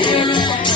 Yeah.